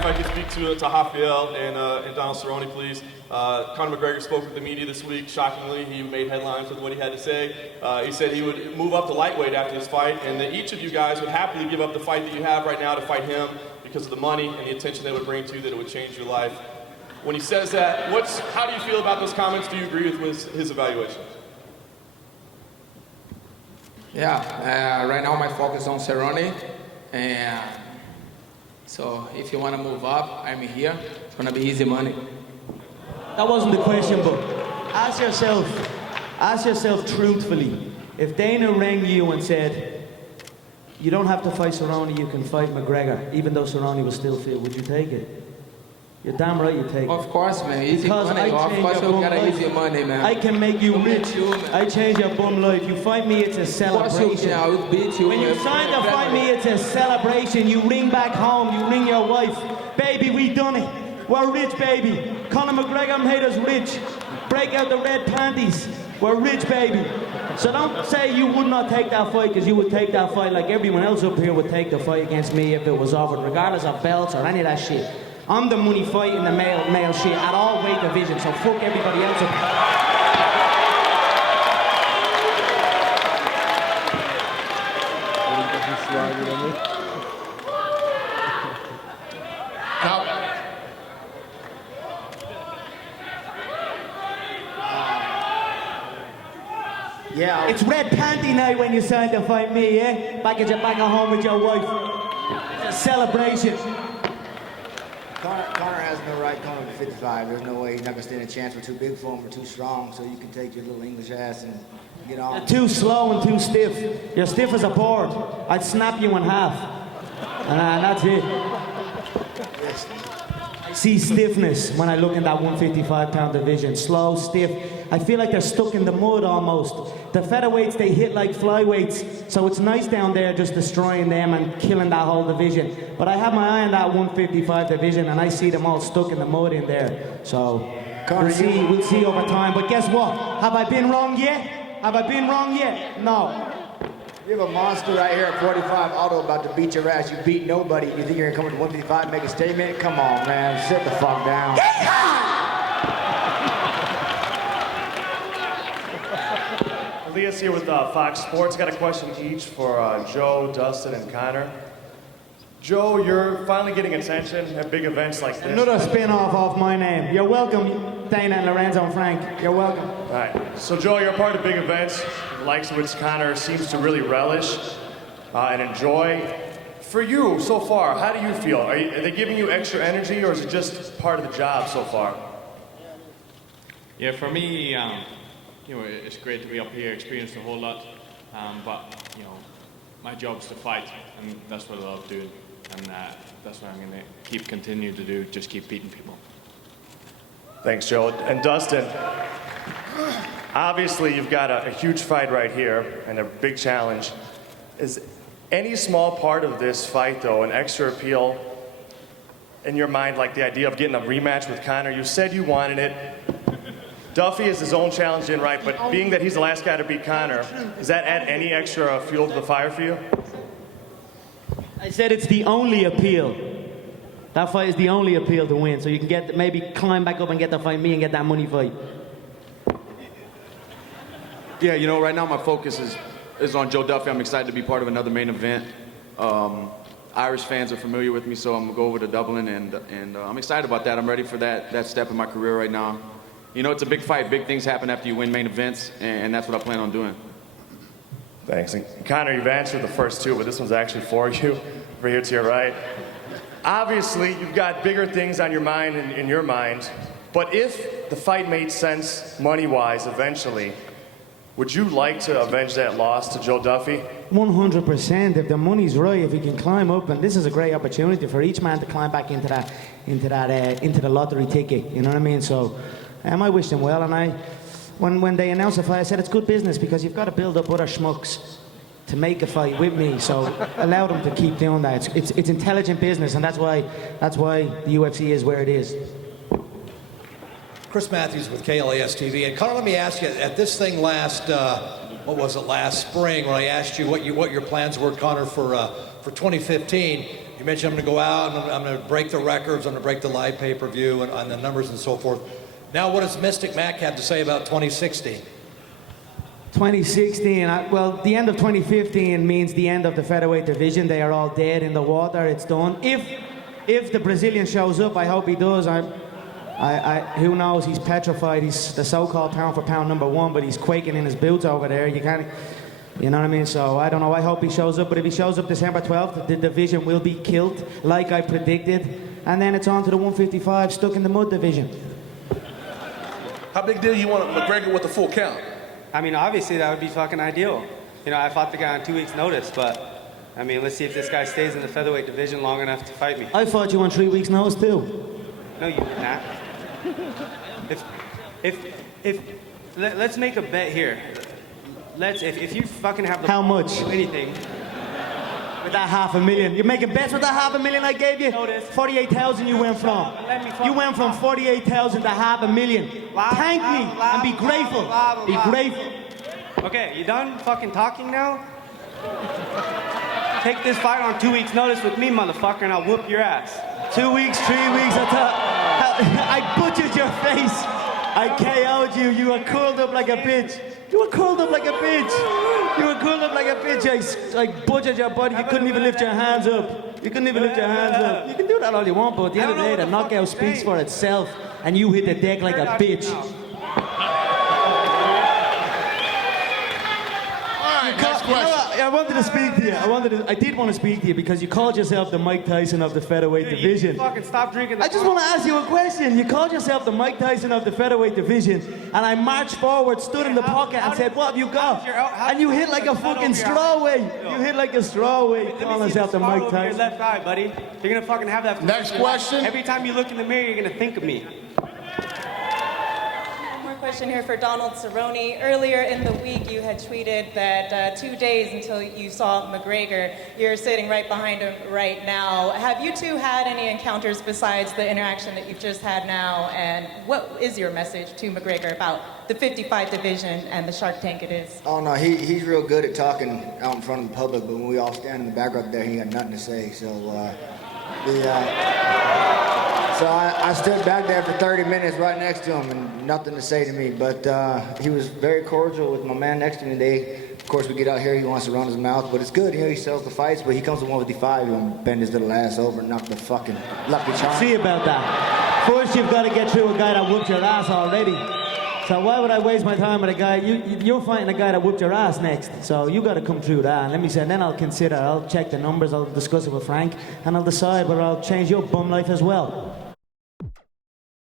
If I could speak to Rafael and Donald Cerrone, please. Conor McGregor spoke with the media this week. Shockingly, he made headlines with what he had to say. He said he would move up to lightweight after this fight, and that each of you guys would happily give up the fight that you have right now to fight him because of the money and the attention they would bring to you, that it would change your life. When he says that, how do you feel about those comments? Do you agree with his evaluation? Yeah, right now my focus on Cerrone, and so if you want to move up, I'm here. It's gonna be easy money. That wasn't the question, but ask yourself truthfully, if Dana rang you and said, you don't have to fight Cerrone, you can fight McGregor, even though Cerrone was still fit, would you take it? You're damn right you take it. Of course, man. Easy money. Of course you gotta easy money, man. I can make you rich. I change your bum life. You fight me, it's a celebration. I would beat you. When you sign to fight me, it's a celebration. You ring back home, you ring your wife. Baby, we done it. We're rich, baby. Conor McGregor made us rich. Break out the red panties. We're rich, baby. So don't say you would not take that fight, because you would take that fight like everyone else up here would take the fight against me if it was offered, regardless of belts or any of that shit. I'm the money fight in the male shit at all weight divisions, so fuck everybody else up. Yeah. It's red panty night when you decide to fight me, yeah? Back at home with your wife. It's a celebration. Conor has no right coming to 55. There's no way he's not going to stand a chance. We're too big for him. We're too strong. So you can take your little English ass and get on. You're too slow and too stiff. You're stiff as a board. I'd snap you in half. And that's it. Yes. I see stiffness when I look in that 155-pound division. Slow, stiff. I feel like they're stuck in the mud almost. The featherweights, they hit like flyweights, so it's nice down there just destroying them and killing that whole division. But I have my eye on that 155 division, and I see them all stuck in the mud in there. So we'll see over time. But guess what? Have I been wrong yet? Have I been wrong yet? No. You have a monster right here at 45, Otto, about to beat your ass. You beat nobody. You think you're going to come to 155 and make a statement? Come on, man. Sit the fuck down. Elias here with Fox Sports. Got a question each for Joe, Dustin, and Conor. Joe, you're finally getting attention at big events like this. Another spin-off of my name. You're welcome, Dana and Lorenzo and Frank. You're welcome. All right. So, Joe, you're a part of big events, the likes of which Conor seems to really relish and enjoy. For you, so far, how do you feel? Are they giving you extra energy, or is it just part of the job so far? Yeah, for me, you know, it's great to be up here, experienced a whole lot, but you know, my job is to fight, and that's what I love doing, and that's what I'm going to continue to do, just keep beating people. Thanks, Joe. And Dustin, obviously you've got a huge fight right here, and a big challenge. Is any small part of this fight, though, an extra appeal in your mind, like the idea of getting a rematch with Conor? You said you wanted it. Duffy is his own challenge in right, but being that he's the last guy to beat Conor, does that add any extra fuel to the fire for you? I said it's the only appeal. That fight is the only appeal to win, so you can get maybe climb back up and get to fight me and get that money fight. Yeah, you know, right now my focus is on Joe Duffy. I'm excited to be part of another main event. Irish fans are familiar with me, so I'm gonna go over to Dublin, and I'm excited about that. I'm ready for that step in my career right now. You know, it's a big fight. Big things happen after you win main events, and that's what I plan on doing. Thanks. And Conor, you've answered the first two, but this one's actually for you, over here to your right. Obviously, you've got bigger things on your mind in your mind, but if the fight made sense money-wise eventually, would you like to avenge that loss to Joe Duffy? 100%. If the money's right, if he can climb up, and this is a great opportunity for each man to climb back into the lottery ticket. You know what I mean? So. I wish them well, and when they announced the fight, I said it's good business because you've got to build up other schmucks to make a fight with me. So allow them to keep doing that. It's intelligent business, and that's why the UFC is where it is. Chris Matthews with KLAS TV, and Conor, let me ask you: at this thing last, what was it, last spring, when I asked you what your plans were, Conor, for 2015, You mentioned I'm going to go out and I'm going to break the records, I'm going to break the live pay-per-view and on the numbers and so forth. Now, what does Mystic Mac have to say about 2016? 2016, well, the end of 2015 means the end of the featherweight division. They are all dead in the water. It's done. If the Brazilian shows up, I hope he does. Who knows? He's petrified. He's the so-called pound for pound #1, but he's quaking in his boots over there. You can't, you know what I mean? So I don't know. I hope he shows up. But if he shows up December 12th, the division will be killed, like I predicted. And then it's on to the 155, stuck in the mud division. How big deal you want McGregor with the full count? I mean, obviously that would be fucking ideal. You know, I fought the guy on 2 weeks' notice, but I mean, let's see if this guy stays in the featherweight division long enough to fight me. I fought you on 3 weeks' notice too. No, you did not. Let's make a bet here. If you fucking have the How much? do anything. With that $500,000. You're making bets with that $500,000 I gave you? Notice. 48,000 you went from. You went from 48,000 to $500,000. Thank me and be grateful. Be grateful. Okay, you done fucking talking now? Take this fight on 2 weeks' notice with me, motherfucker, and I'll whoop your ass. 2 weeks, 3 weeks, I butchered your face. I KO'd you. You were curled up like a bitch. You were curled up like a bitch. You were curled up like a bitch. I butchered your body. You couldn't even lift your hands up. You couldn't even lift your hands up. You can do that all you want, but at the end of the day, the knockout speaks for itself, and you hit the deck like a bitch. Next question. I wanted to speak to you. I did want to speak to you because you called yourself the Mike Tyson of the featherweight division. Fucking stop drinking the I just want to ask you a question. You called yourself the Mike Tyson of the featherweight division, and I marched forward, stood in the pocket, and said, "What have you got?" And you hit like a fucking strawweight. You hit like a strawweight, calling yourself the Mike Your Tyson. left eye, buddy. You're gonna fucking have that. Next question. Every time you look in the mirror, you're gonna think of me. Question here for Donald Cerrone. Earlier in the week, you had tweeted that 2 days until you saw McGregor. You're sitting right behind him right now. Have you two had any encounters besides the interaction that you've just had now? And what is your message to McGregor about the 55 division and the Shark Tank it is? Oh no, he's real good at talking out in front of the public, but when we all stand in the background there, he got nothing to say. So I stood back there for 30 minutes right next to him and nothing to say to me, but he was very cordial with my man next to me. Of course, we get out here, he wants to run his mouth, but it's good. You know, he sells the fights, but he comes to 155, he'll bend his little ass over and knock the fucking lucky charm. See about that. First, you've got to get through a guy that whooped your ass already. So why would I waste my time with a guy? You're fighting a guy that whooped your ass next. So you got to come through that. And let me say, and then I'll consider, I'll check the numbers, I'll discuss it with Frank, and I'll decide whether I'll change your bum life as well.